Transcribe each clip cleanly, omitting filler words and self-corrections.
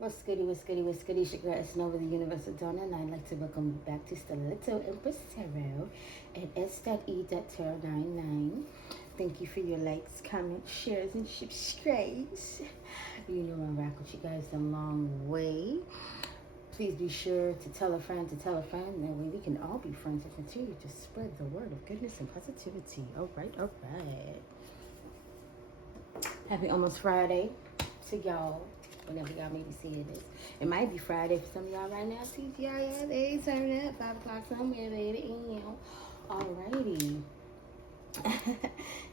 What's goody, what's goody, what's goody? It's your girl, it's Nova, the Universal Donna, and I'd like to welcome you back to Stiletto Empress Tarot at s.e.tarot99. Thank you for your likes, comments, shares, and subscribes. You know I rock with you guys a long way. Please be sure to tell a friend to tell a friend. That way we can all be friends and continue to spread the word of goodness and positivity. All right, all right. Happy almost Friday to y'all. Whenever y'all maybe see it is. It might be Friday for some of y'all right now. TGIF, they turn up 5 o'clock somewhere, baby. Alrighty.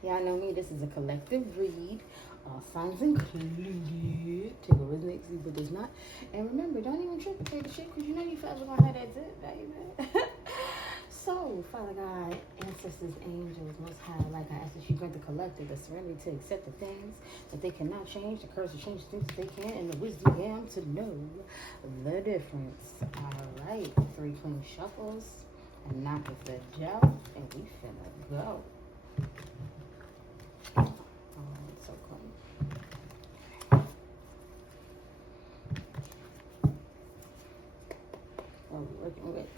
Y'all know me. This is a collective read. All signs included. Take what resonates, leave what does not. And remember, don't even trip and take the shit because you know you forever gonna have that zip, baby. So, Father God, ancestors, angels, Most High, like I ask that you grant the collective the serenity to accept the things that they cannot change, the courage to change the things that they can, and the wisdom to know the difference. All right, 3 clean shuffles, and knock is the gel, and we finna go. All right, so clean. What are we working with?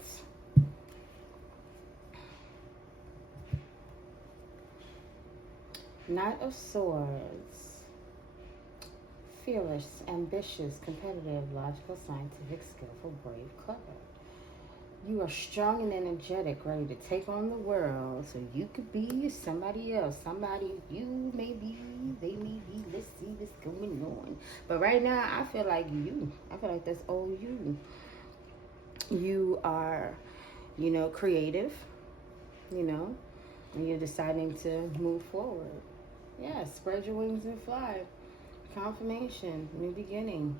Knight of Swords. Fearless, ambitious, competitive, logical, scientific, skillful, brave, clever. You are strong and energetic, ready to take on the world. So you could be somebody else. Somebody you may be, they may be. Let's see what's going on. But right now, I feel like you. I feel like that's all you. You are, creative, and you're deciding to move forward. Yeah, spread your wings and fly. Confirmation, new beginning.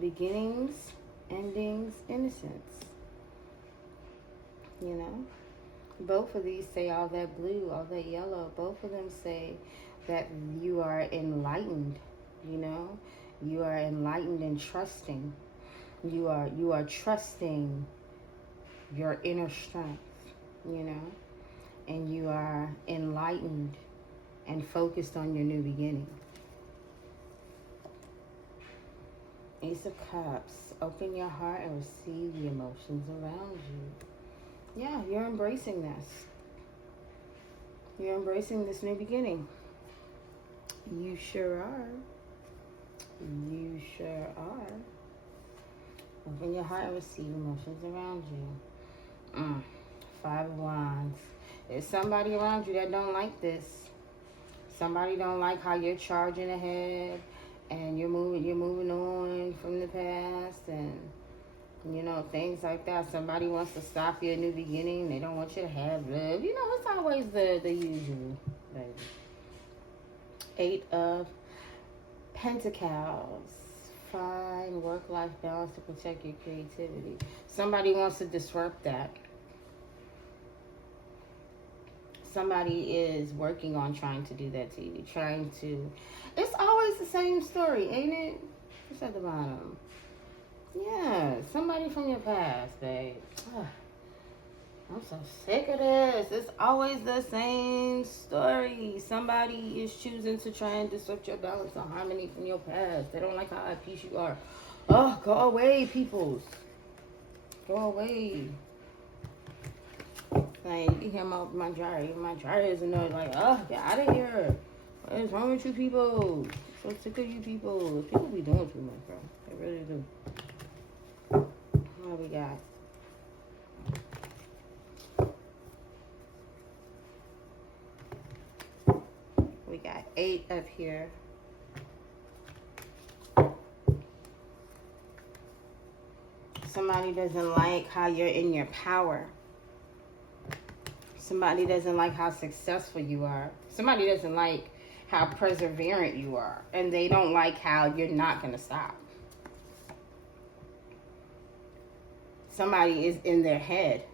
Beginnings, endings, innocence. Both of these say all that blue, all that yellow. Both of them say that you are enlightened, You are enlightened and trusting. You are trusting your inner strength, And you are enlightened and focused on your new beginning. Ace of Cups. Open your heart and receive the emotions around you. Yeah, you're embracing this. You're embracing this new beginning. You sure are. You sure are. Open your heart and receive emotions around you. 5 of Wands. There's somebody around you that don't like this. Somebody don't like how you're charging ahead and you're moving on from the past and things like that. Somebody wants to stop your new beginning. They don't want you to have love. It's always the usual, baby. 8 of Pentacles. Find work-life balance to protect your creativity. Somebody wants to disrupt that. Somebody is working on trying to do that to you. It's always the same story, ain't it? It's at the bottom. Yeah, somebody from your past, babe. I'm so sick of this. It's always the same story. Somebody is choosing to try and disrupt your balance and harmony from your past. They don't like how at peace you are. Oh, go away, peoples. Go away. Like, you hear my dryer. My dryer is annoyed. Like, oh, get out of here. What is wrong with you people? So sick of you people. People be doing too much, bro. They really do. What we got? We got 8 up here. Somebody doesn't like how you're in your power. Somebody doesn't like how successful you are. Somebody doesn't like how perseverant you are. And they don't like how you're not going to stop. Somebody is in their head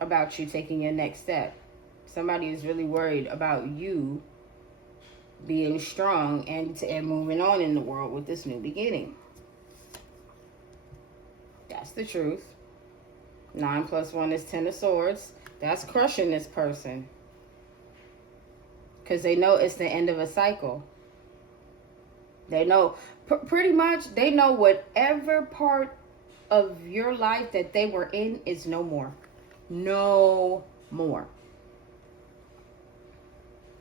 about you taking your next step. Somebody is really worried about you being strong and moving on in the world with this new beginning. That's the truth. 9 + 1 is 10 of Swords. That's crushing this person. Because they know it's the end of a cycle. They know, pretty much, they know whatever part of your life that they were in is no more. No more.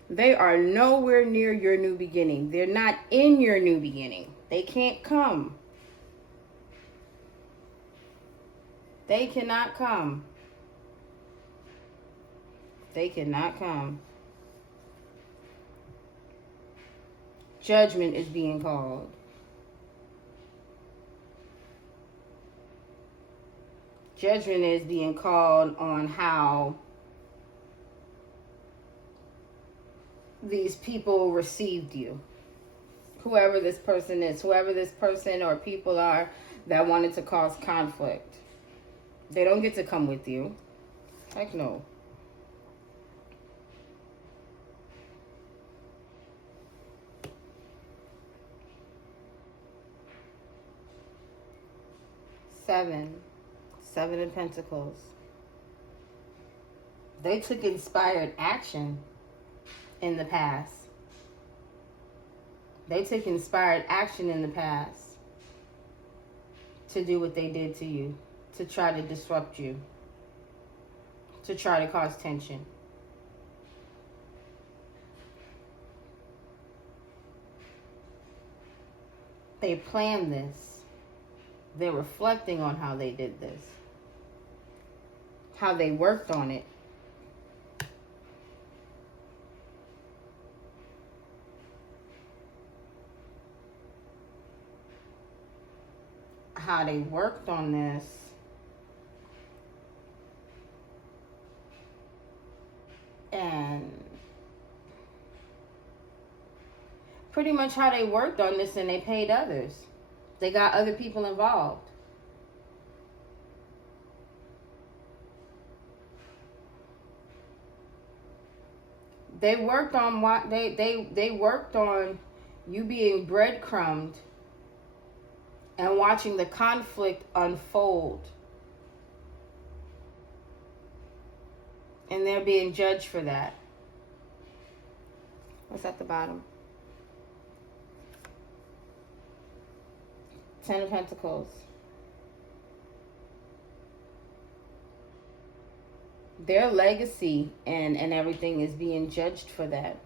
They are nowhere near your new beginning. They're not in your new beginning. They can't come. They cannot come. They cannot come. Judgment is being called. Judgment is being called on how these people received you. Whoever this person is, whoever this person or people are that wanted to cause conflict. They don't get to come with you. Heck no. Seven of Pentacles. They took inspired action in the past. They took inspired action in the past to do what they did to you, to try to disrupt you, to try to cause tension. They planned this. They're reflecting on how they did this, how they worked on it. How they worked on this. And pretty much how they worked on this, and they paid others. They got other people involved. They worked on what they worked on you being breadcrumbed and watching the conflict unfold. And they're being judged for that. What's at the bottom? 10 of Pentacles. Their legacy and everything is being judged for that.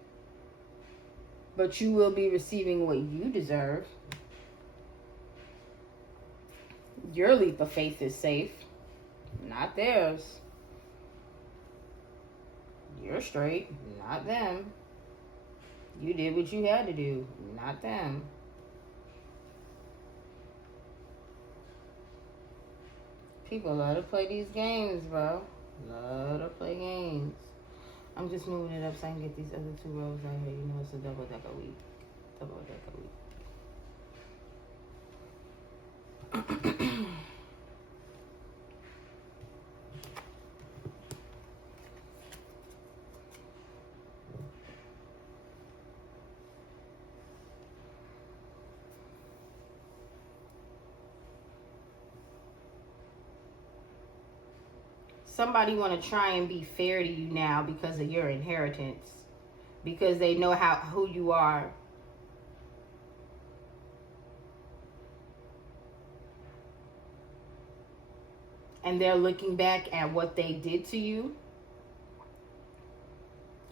But you will be receiving what you deserve. Your leap of faith is safe, not theirs. You're straight, not them. You did what you had to do, not them. People love to play these games, bro. Love to play games. I'm just moving it up so I can get these other two rows right here. You know it's a double decker week. Double decker week. Somebody want to try and be fair to you now because of your inheritance, because they know who you are. And they're looking back at what they did to you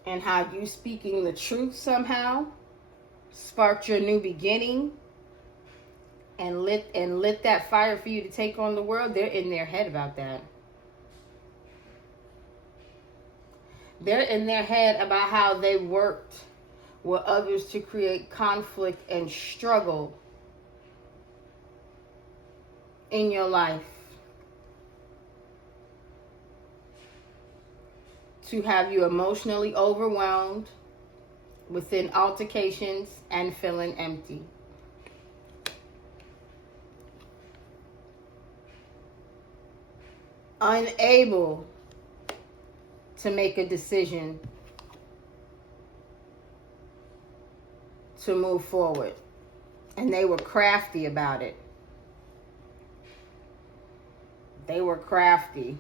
and how you speaking the truth somehow sparked your new beginning and lit that fire for you to take on the world. They're in their head about that. They're in their head about how they worked with others to create conflict and struggle in your life. To have you emotionally overwhelmed within altercations and feeling empty. Unable to make a decision to move forward. And they were crafty about it. They were crafty.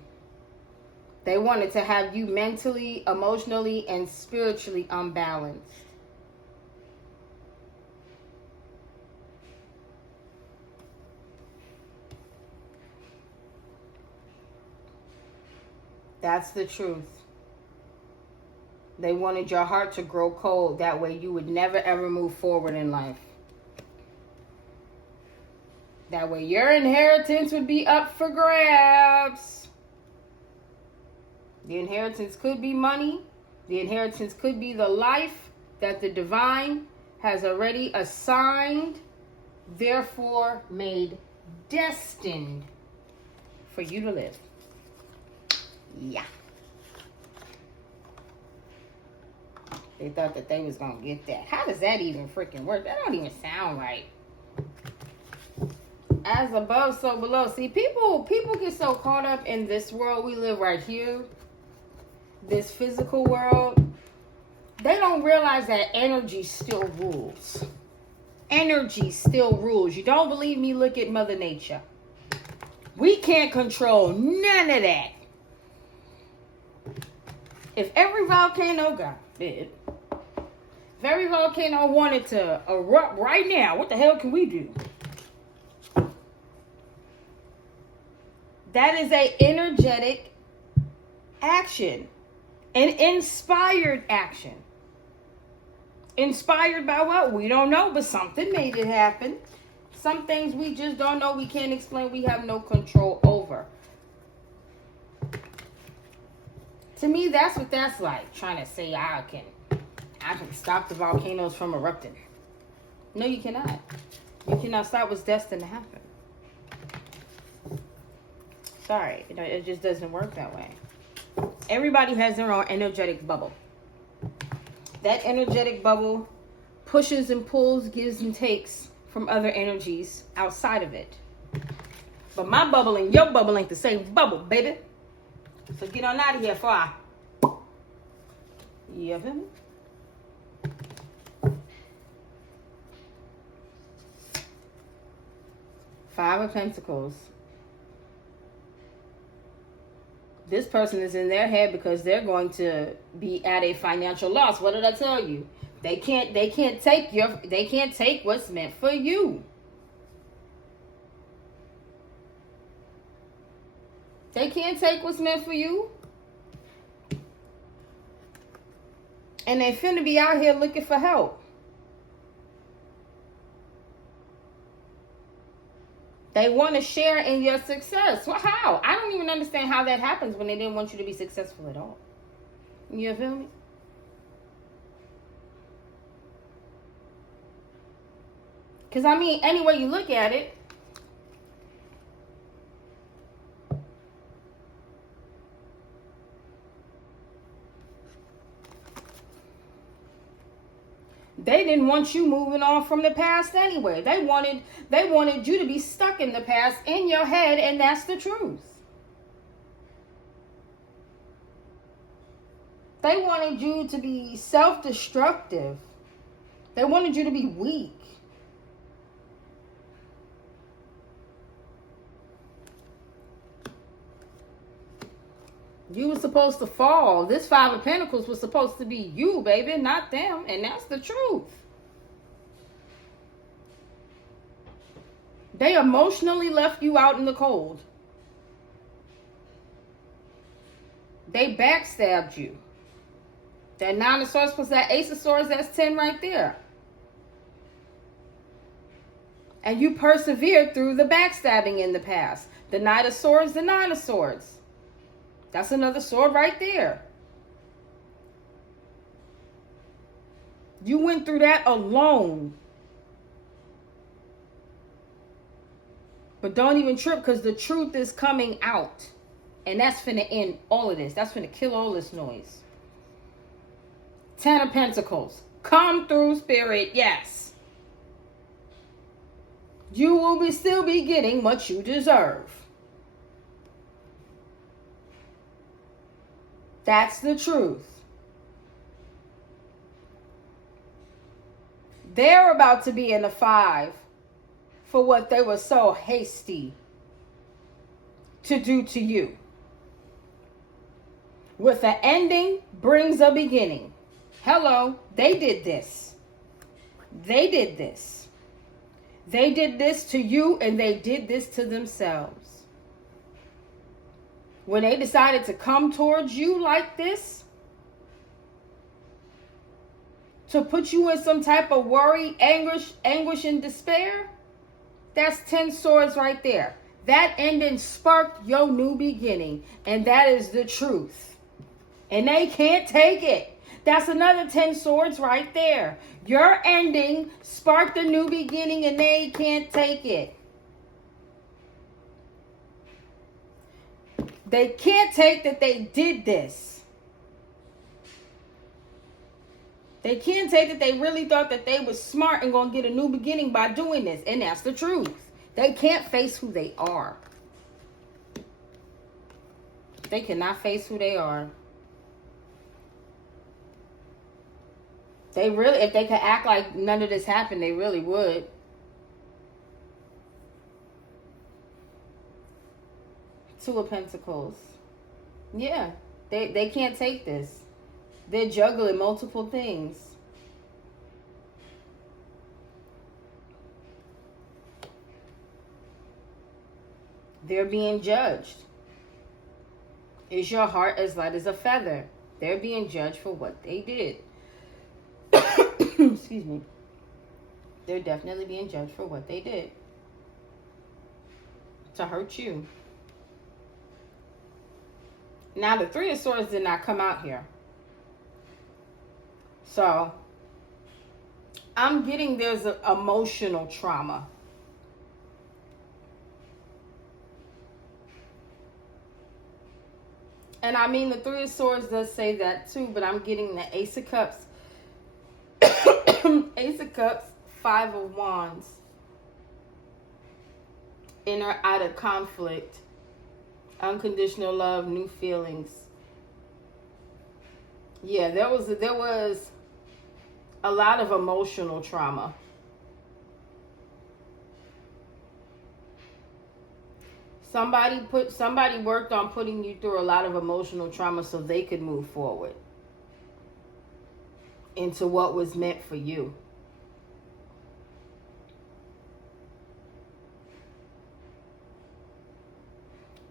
They wanted to have you mentally, emotionally, and spiritually unbalanced. That's the truth. They wanted your heart to grow cold. That way you would never ever move forward in life. That way your inheritance would be up for grabs. The inheritance could be money. The inheritance could be the life that the divine has already assigned, therefore made destined for you to live. Yeah. They thought that they was going to get that. How does that even freaking work? That don't even sound right. As above, so below. See, people get so caught up in this world we live right here, this physical world. They don't realize that energy still rules. Energy still rules. You don't believe me? Look at Mother Nature. We can't control none of that. If every volcano, God forbid, if every volcano wanted to erupt right now, what the hell can we do? That is an energetic action. An inspired action. Inspired by what? We don't know, but something made it happen. Some things we just don't know, we can't explain, we have no control over. To me, that's what that's like. Trying to say I can stop the volcanoes from erupting. No, you cannot. You cannot stop what's destined to happen. Sorry, it just doesn't work that way. Everybody has their own energetic bubble. That energetic bubble pushes and pulls, gives and takes from other energies outside of it. But my bubble and your bubble ain't the same bubble, baby. So get on out of here before I... You feel me? Five of Pentacles. This person is in their head because they're going to be at a financial loss. What did I tell you? They can't take what's meant for you. They can't take what's meant for you. And they finna be out here looking for help. They want to share in your success. Well, how? I don't even understand how that happens when they didn't want you to be successful at all. You feel me? Because, I mean, any way you look at it, they didn't want you moving on from the past anyway. They wanted you to be stuck in the past in your head, and that's the truth. They wanted you to be self-destructive. They wanted you to be weak. You were supposed to fall. This Five of Pentacles was supposed to be you, baby, not them. And that's the truth. They emotionally left you out in the cold. They backstabbed you. That Nine of Swords plus that Ace of Swords, that's 10 right there. And you persevered through the backstabbing in the past. The Knight of Swords, the Nine of Swords. That's another sword right there. You went through that alone. But don't even trip, because the truth is coming out. And that's finna end all of this. That's finna kill all this noise. Ten of Pentacles. Come through, Spirit. Yes. You will still be getting what you deserve. That's the truth. They're about to be in a 5 for what they were so hasty to do to you. With an ending brings a beginning. Hello, they did this. They did this. They did this to you, and they did this to themselves. when they decided to come towards you like this, to put you in some type of worry, anguish, and despair, that's 10 swords right there. That ending sparked your new beginning, and that is the truth. And they can't take it. That's another 10 swords right there. Your ending sparked a new beginning, and they can't take it. They can't take that they did this. They can't take that they really thought that they were smart and going to get a new beginning by doing this. And that's the truth. They can't face who they are. They cannot face who they are. They really, if they could act like none of this happened, they really would. Two of Pentacles. Yeah, they can't take this. They're juggling multiple things. They're being judged. Is your heart as light as a feather? They're being judged for what they did. Excuse me. They're definitely being judged for what they did to hurt you. Now, the Three of Swords did not come out here. So, I'm getting there's an emotional trauma. And I mean, the Three of Swords does say that too, but I'm getting the Ace of Cups. Ace of Cups, Five of Wands. In or out of conflict. Unconditional love, new feelings. Yeah, there was a lot of emotional trauma. Somebody worked on putting you through a lot of emotional trauma so they could move forward into what was meant for you.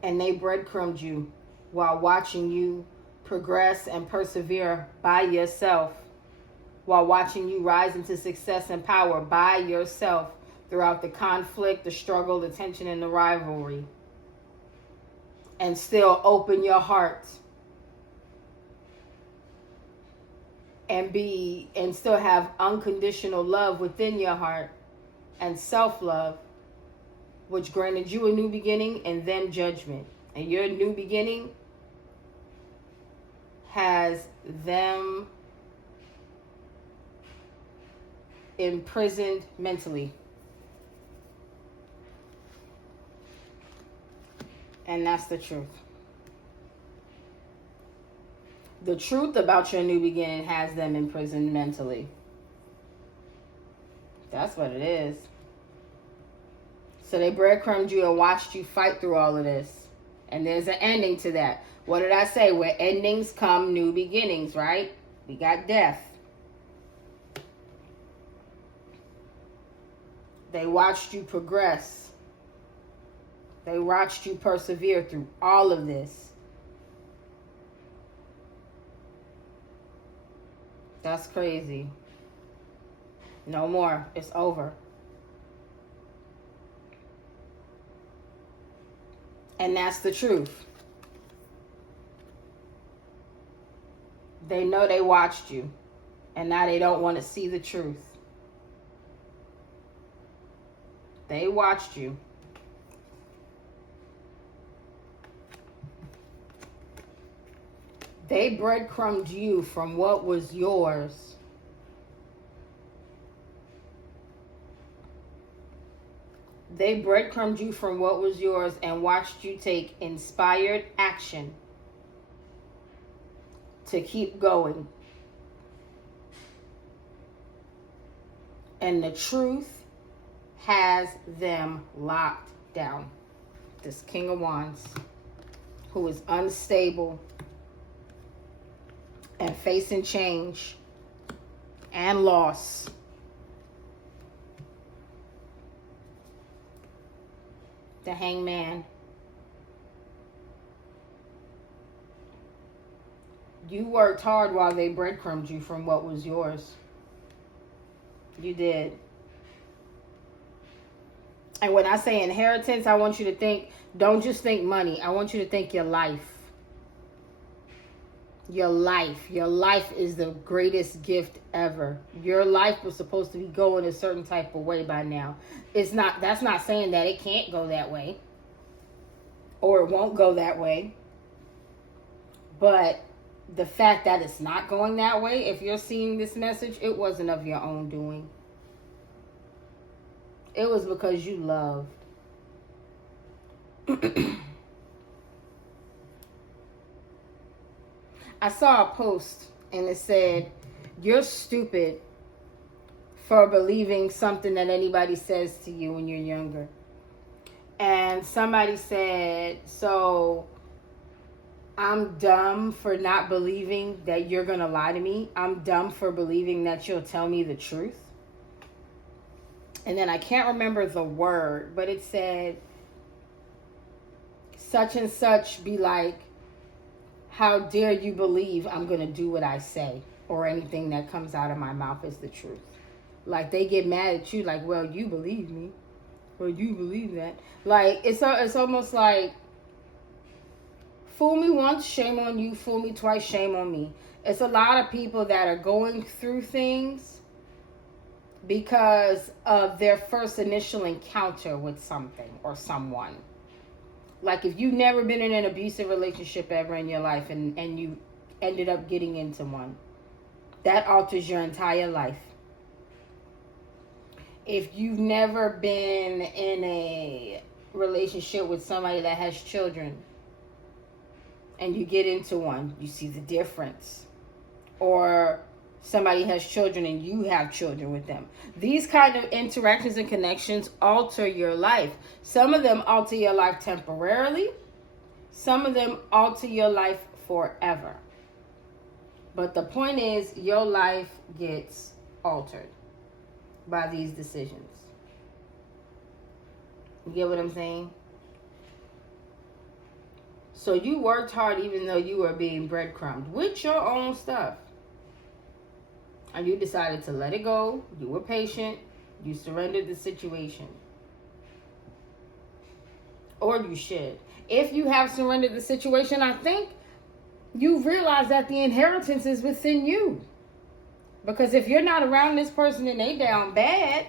And they breadcrumbed you while watching you progress and persevere by yourself, while watching you rise into success and power by yourself throughout the conflict, the struggle, the tension, and the rivalry. And still open your heart and still have unconditional love within your heart and self-love, which granted you a new beginning and then judgment. And your new beginning has them imprisoned mentally. And that's the truth. The truth about your new beginning has them imprisoned mentally. That's what it is. So they breadcrumbed you and watched you fight through all of this. And there's an ending to that. What did I say? Where endings come new beginnings, right? We got death. They watched you progress. They watched you persevere through all of this. That's crazy. No more. It's over. And that's the truth. They know they watched you. And now they don't want to see the truth. They watched you. They breadcrumbed you from what was yours. They breadcrumbed you from what was yours and watched you take inspired action to keep going. And the truth has them locked down. This King of Wands, who is unstable and facing change and loss. The Hangman. You worked hard while they breadcrumbed you from what was yours. You did. And when I say inheritance, I want you to think, don't just think money. I want you to think your life. Your life. Your life is the greatest gift ever. Your life was supposed to be going a certain type of way by now. That's not saying that it can't go that way. Or it won't go that way. But the fact that it's not going that way, if you're seeing this message, it wasn't of your own doing. It was because you loved. I saw a post and it said, you're stupid for believing something that anybody says to you when you're younger. And somebody said, so I'm dumb for not believing that you're going to lie to me. I'm dumb for believing that you'll tell me the truth. And then I can't remember the word, but it said, such and such be like, how dare you believe I'm going to do what I say, or anything that comes out of my mouth is the truth. Like, they get mad at you like, well, you believe me. Well, you believe that. Like, it's almost like, fool me once, shame on you. Fool me twice, shame on me. It's a lot of people that are going through things because of their first initial encounter with something or someone. Like, if you've never been in an abusive relationship ever in your life and you ended up getting into one, that alters your entire life. If you've never been in a relationship with somebody that has children and you get into one, you see the difference. Or somebody has children and you have children with them. These kind of interactions and connections alter your life. Some of them alter your life temporarily. Some of them alter your life forever. But the point is, your life gets altered by these decisions. You get what I'm saying? So you worked hard even though you were being breadcrumbed with your own stuff. And you decided to let it go. You were patient. You surrendered the situation. Or you should. If you have surrendered the situation, I think you realize that the inheritance is within you. Because if you're not around this person and they down bad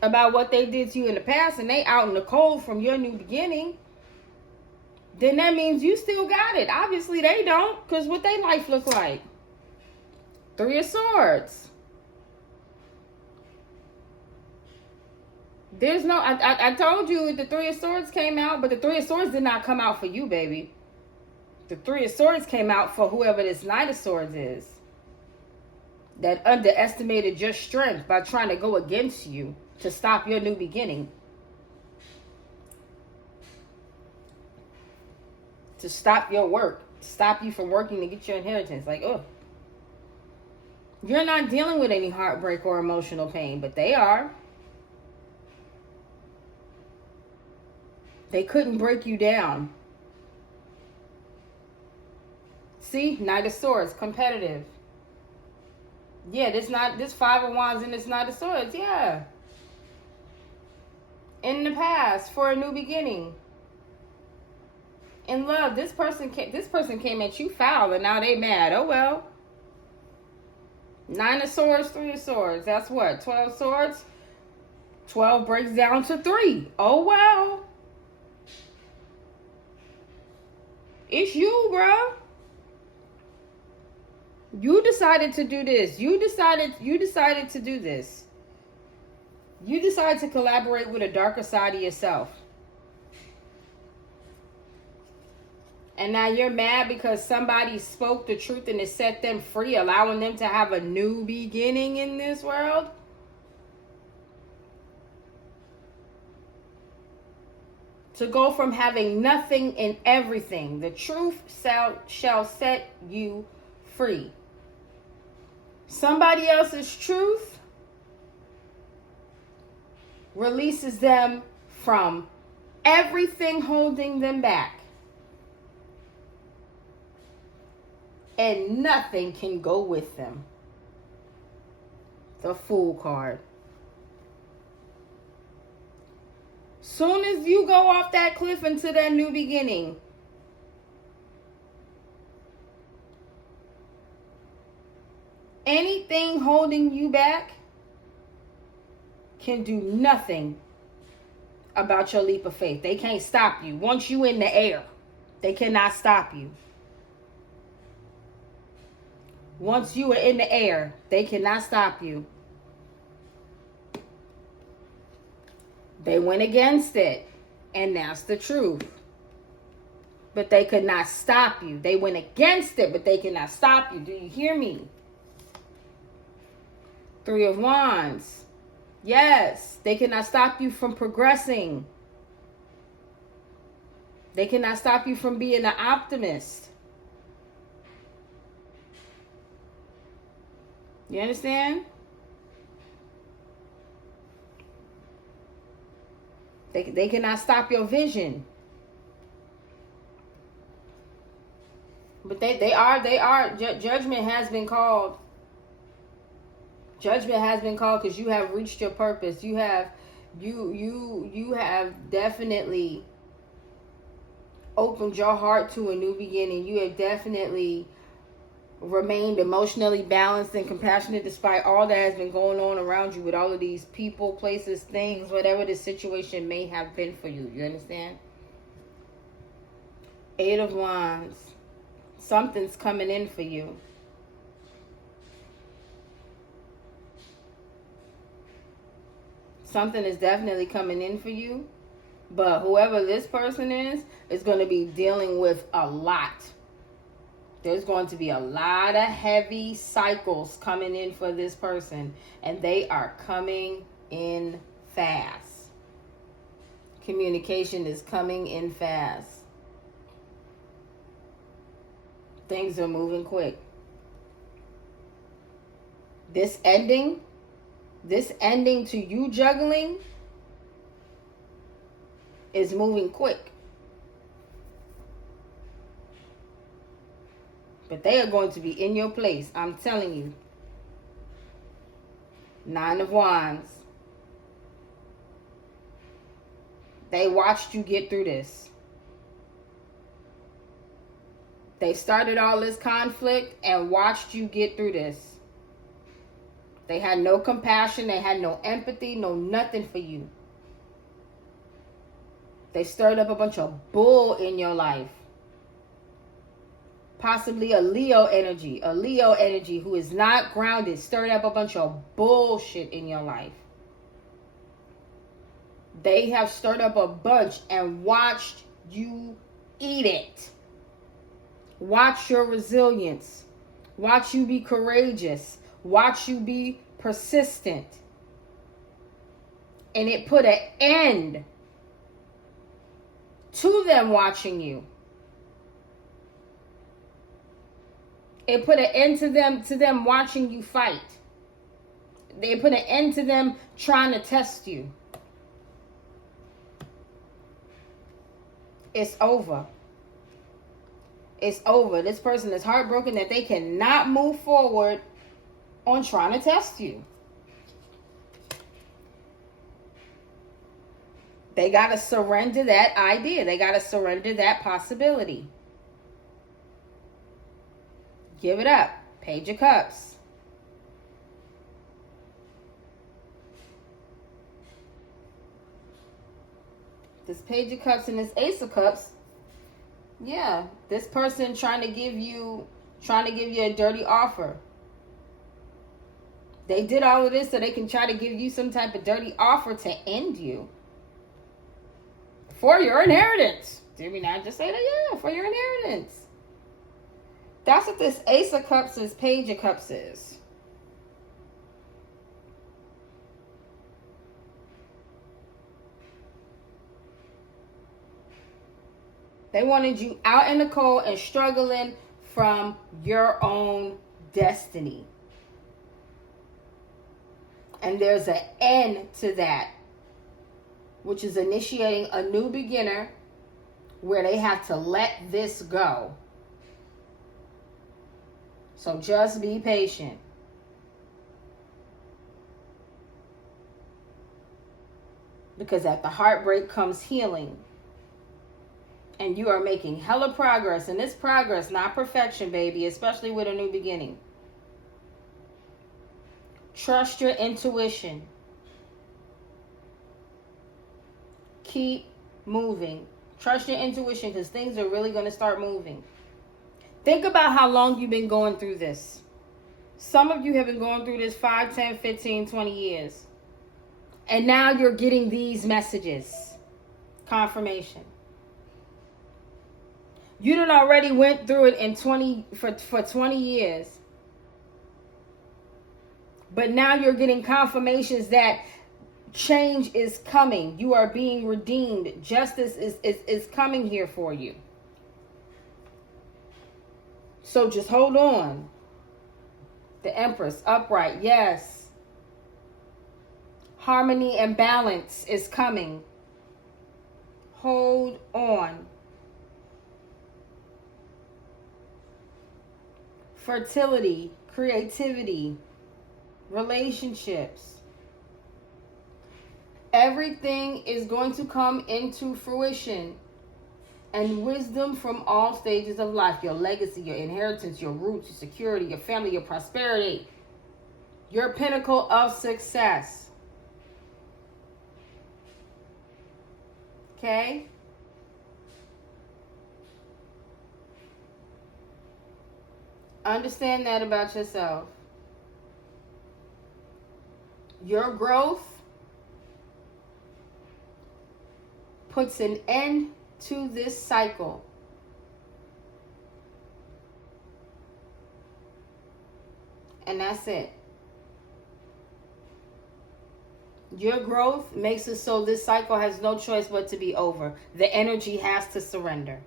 about what they did to you in the past and they out in the cold from your new beginning, then that means you still got it. Obviously they don't, because what their life look like? 3 of Swords. There's no, I told you the 3 of Swords came out, but the 3 of Swords did not come out for you, baby. The 3 of Swords came out for whoever this Knight of Swords is. That underestimated your strength by trying to go against you to stop your new beginning. To stop your work. To stop you from working to get your inheritance. Like, ugh. You're not dealing with any heartbreak or emotional pain, but they are. They couldn't break you down. See, Knight of Swords, competitive. Yeah, this 5 of Wands and this Knight of Swords, yeah. In the past, for a new beginning. In love, this person came at you foul and now they mad. Oh well. 9 of Swords, 3 of Swords. That's what? 12 Swords? 12 breaks down to 3. Oh well. It's you, bro. You decided to do this. You decided to do this. You decided to collaborate with a darker side of yourself. And now you're mad because somebody spoke the truth and it set them free, allowing them to have a new beginning in this world. To go from having nothing and everything. The truth shall set you free. Somebody else's truth releases them from everything holding them back. and nothing can go with them. The Fool card. Soon as you go off that cliff into that new beginning, anything holding you back can do nothing about your leap of faith. They can't stop you. Once you in the air, they cannot stop you. Once you are in the air, they cannot stop you. They went against it, and that's the truth. But they could not stop you. They went against it, but they cannot stop you. Do you hear me? Three of Wands. Yes, they cannot stop you from progressing. They cannot stop you from being an optimist. You understand? They cannot stop your vision. But they are. Judgment has been called. Judgment has been called because you have reached your purpose. You have definitely opened your heart to a new beginning. You have definitely remained emotionally balanced and compassionate despite all that has been going on around you with all of these people, places, things, whatever the situation may have been for you. You understand? Eight of Wands. Something's coming in for you. Something is definitely coming in for you. But whoever this person is going to be dealing with a lot. There's going to be a lot of heavy cycles coming in for this person. And they are coming in fast. Communication is coming in fast. Things are moving quick. This ending to you juggling is moving quick. But they are going to be in your place. I'm telling you. Nine of Wands. They watched you get through this. They started all this conflict and watched you get through this. They had no compassion. They had no empathy. No nothing for you. They stirred up a bunch of bull in your life. Possibly a Leo energy. A Leo energy who is not grounded. Stirred up a bunch of bullshit in your life. They have stirred up a bunch and watched you eat it. Watch your resilience. Watch you be courageous. Watch you be persistent. And it put an end to them watching you. It put an end to them watching you fight. They put an end to them trying to test you. It's over. It's over. This person is heartbroken that they cannot move forward on trying to test you. They got to surrender that idea. They got to surrender that possibility. Give it up. Page of Cups. This Page of Cups and this Ace of Cups. Yeah, this person trying to give you a dirty offer. They did all of this so they can try to give you some type of dirty offer to end you. For your inheritance. Did we not just say that? Yeah, for your inheritance. That's what this Ace of Cups is, Page of Cups is. They wanted you out in the cold and struggling from your own destiny. And there's an end to that, which is initiating a new beginner where they have to let this go. So just be patient. Because at the heartbreak comes healing. And you are making hella progress. And this progress, not perfection, baby, especially with a new beginning. Trust your intuition. Keep moving. Trust your intuition because things are really going to start moving. Think about how long you've been going through this. Some of you have been going through this 5, 10, 15, 20 years. And now you're getting these messages. Confirmation. You done already went through it for 20 years. But now you're getting confirmations that change is coming. You are being redeemed. Justice is coming here for you. So just hold on. The Empress, upright, yes. Harmony and balance is coming. Hold on. Fertility, creativity, relationships. Everything is going to come into fruition. And wisdom from all stages of life. Your legacy, your inheritance, your roots, your security, your family, your prosperity. Your pinnacle of success. Okay? Understand that about yourself. Your growth puts an end to this cycle. And that's it. Your growth makes it so this cycle has no choice but to be over. The energy has to surrender.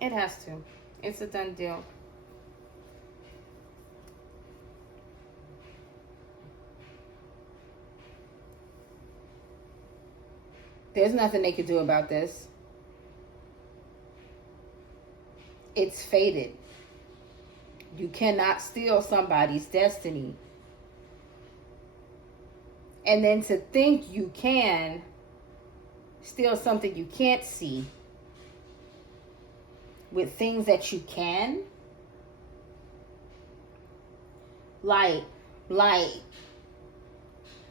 It has to. It's a done deal. There's nothing they can do about this. It's fated. You cannot steal somebody's destiny. And then to think you can steal something you can't see with things that you can. Like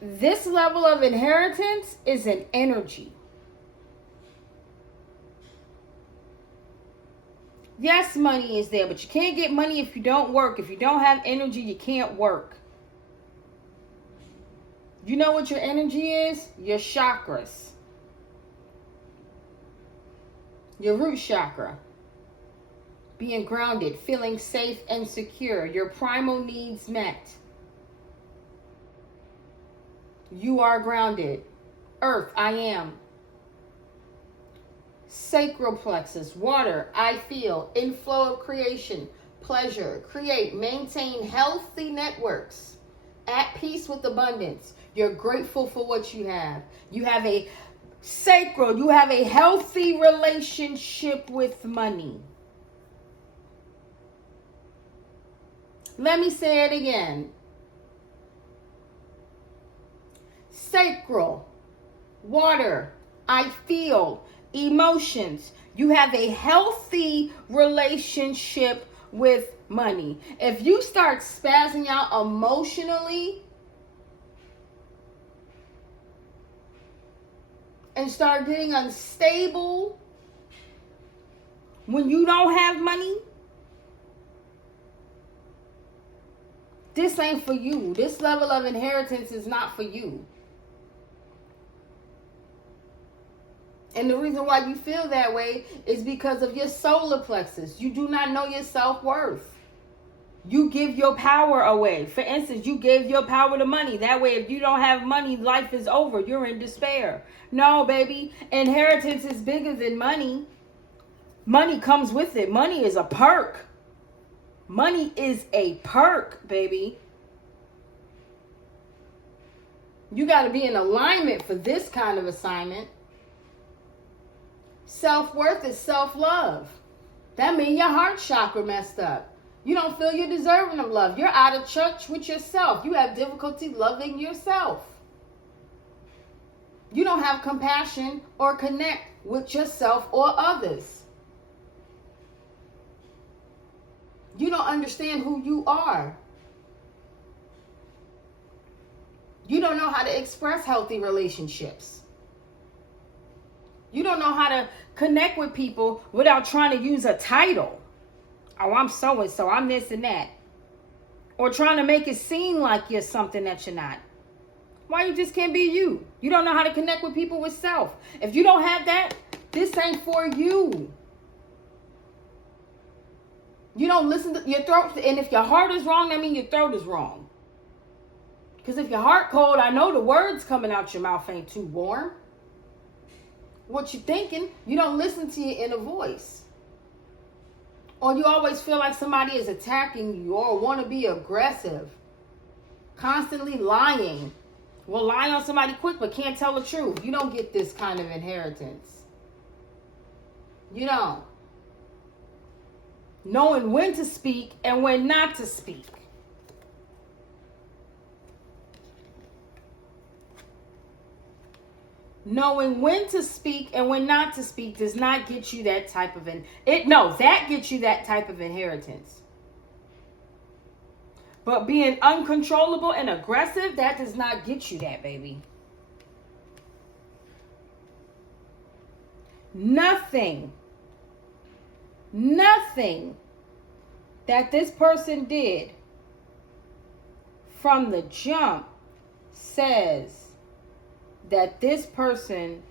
this level of inheritance is an energy. Yes, money is there, but you can't get money if you don't work. If you don't have energy, you can't work. You know what your energy is? Your chakras. Your root chakra. Being grounded, feeling safe and secure. Your primal needs met. You are grounded. Earth, I am. Sacral plexus, water, I feel. Inflow of creation, pleasure. Create, maintain healthy networks. At peace with abundance. You're grateful for what you have. You have a sacral, you have a healthy relationship with money. Let me say it again. Sacral, water, I feel, emotions. You have a healthy relationship with money. If you start spazzing out emotionally and start getting unstable when you don't have money, this ain't for you. This level of inheritance is not for you. And the reason why you feel that way is because of your solar plexus. You do not know your self-worth. You give your power away. For instance, you gave your power to money. That way, if you don't have money, life is over. You're in despair. No, baby. Inheritance is bigger than money. Money comes with it. Money is a perk. Money is a perk, baby. You got to be in alignment for this kind of assignment. Self-worth is self-love. That means your heart chakra messed up. You don't feel you're deserving of love. You're out of touch with yourself. You have difficulty loving yourself. You don't have compassion or connect with yourself or others. You don't understand who you are. You don't know how to express healthy relationships. You don't know how to connect with people without trying to use a title. Oh, I'm so-and-so, I'm this and that. Or trying to make it seem like you're something that you're not. Why you just can't be you? You don't know how to connect with people with self. If you don't have that, this ain't for you. You don't listen to your throat. And if your heart is wrong, that means your throat is wrong. Because if your heart cold, I know the words coming out your mouth ain't too warm. What you thinking, you don't listen to your inner voice. Or you always feel like somebody is attacking you or want to be aggressive. Constantly lying. Will lie on somebody quick but can't tell the truth. You don't get this kind of inheritance. You don't. Knowing when to speak and when not to speak. Knowing when to speak and when not to speak does not get you that type of that gets you that type of inheritance. But being uncontrollable and aggressive, that does not get you that, baby. Nothing that this person did from the jump says that this person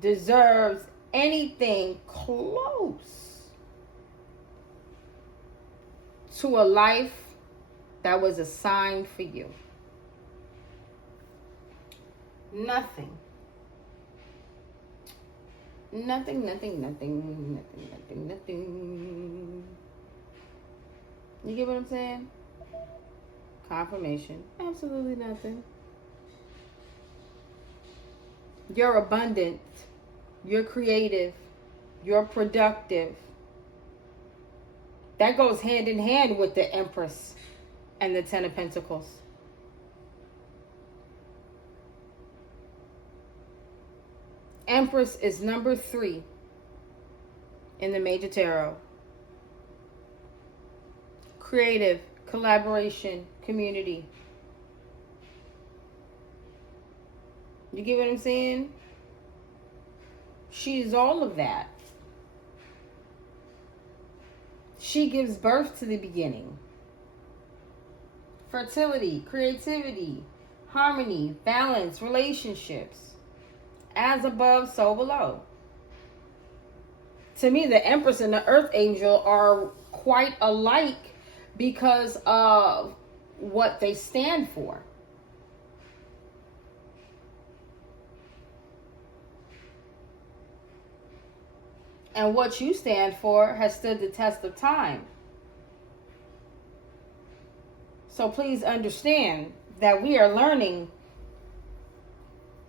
deserves anything close to a life that was assigned for you. Nothing. You get what I'm saying? Confirmation. Absolutely nothing. You're abundant. You're creative. You're productive. That goes hand in hand with the Empress and the Ten of Pentacles. Empress is number 3 in the Major Tarot. Creative, collaboration, community. You get what I'm saying? She's all of that. She gives birth to the beginning. Fertility, creativity, harmony, balance, relationships. As above, so below. To me, the Empress and the Earth Angel are quite alike because of what they stand for. And what you stand for has stood the test of time. So please understand that we are learning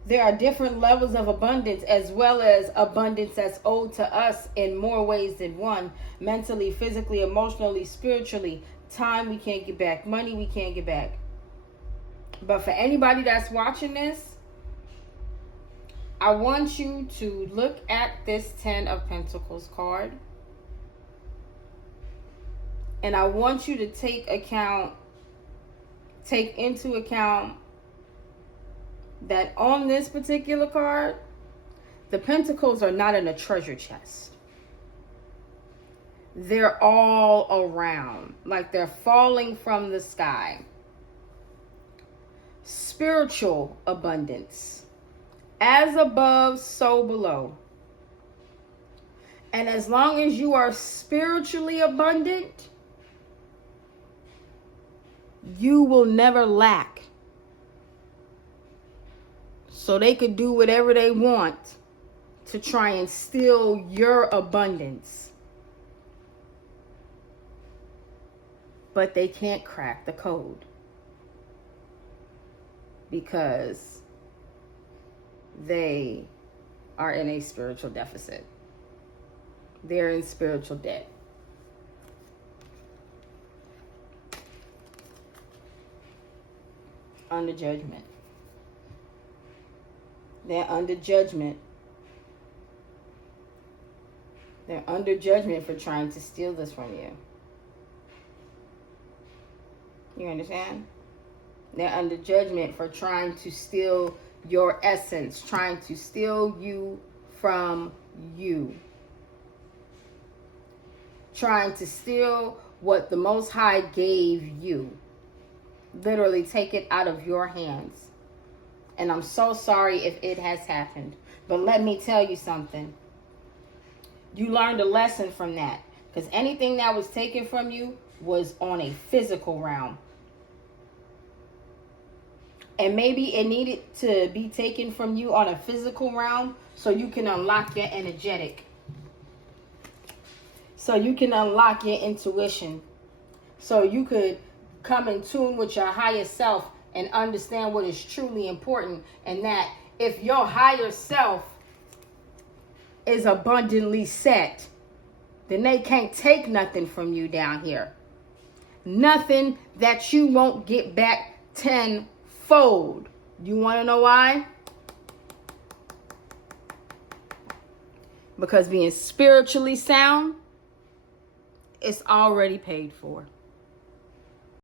there are different levels of abundance, as well as abundance that's owed to us in more ways than one. Mentally, physically, emotionally, spiritually. Time we can't get back. Money we can't get back. But for anybody that's watching this, I want you to look at this 10 of Pentacles card. And I want you to take into account that on this particular card, the Pentacles are not in a treasure chest. They're all around, like they're falling from the sky. Spiritual abundance. As above, so below. And as long as you are spiritually abundant, you will never lack. So they could do whatever they want to try and steal your abundance. But they can't crack the code. Because they are in a spiritual deficit. They're in spiritual debt. under judgment. They're under judgment. They're under judgment for trying to steal this from you. You understand? They're under judgment for trying to steal your essence, trying to steal you from you. Trying to steal what the Most High gave you. Literally take it out of your hands. And I'm so sorry if it has happened. But let me tell you something. You learned a lesson from that. Because anything that was taken from you was on a physical realm. And maybe it needed to be taken from you on a physical realm so you can unlock your energetic. So you can unlock your intuition. So you could come in tune with your higher self and understand what is truly important. And that if your higher self is abundantly set, then they can't take nothing from you down here. Nothing that you won't get back tenfold. You want to know why? Because being spiritually sound, it's already paid for.